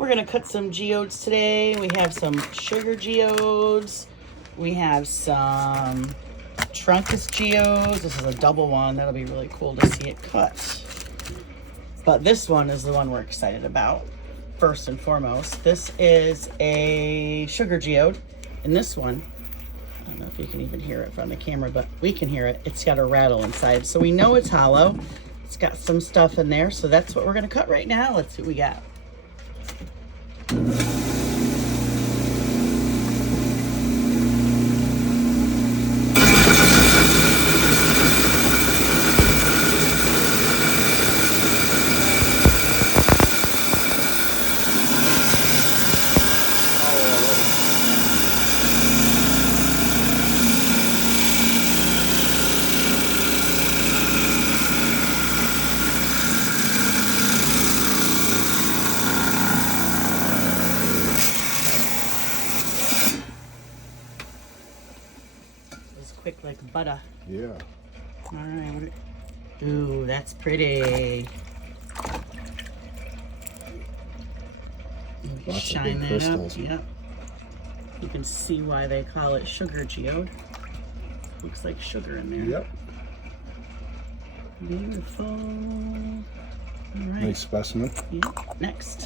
We're gonna cut some geodes today. We have some sugar geodes. We have some truncus geodes. This is a double one. That'll be really cool to see it cut. But this one is the one we're excited about. First and foremost, this is a sugar geode. And this one, I don't know if you can even hear it from the camera, but we can hear it. It's got a rattle inside. So we know it's hollow. It's got some stuff in there. So that's what we're gonna cut right now. Let's see what we got. Quick like butter. Yeah. All right. Ooh, that's pretty. Shine that up. Yep. You can see why they call it sugar geode. Looks like sugar in there. Yep. Beautiful. All right. Nice specimen. Yep. Next.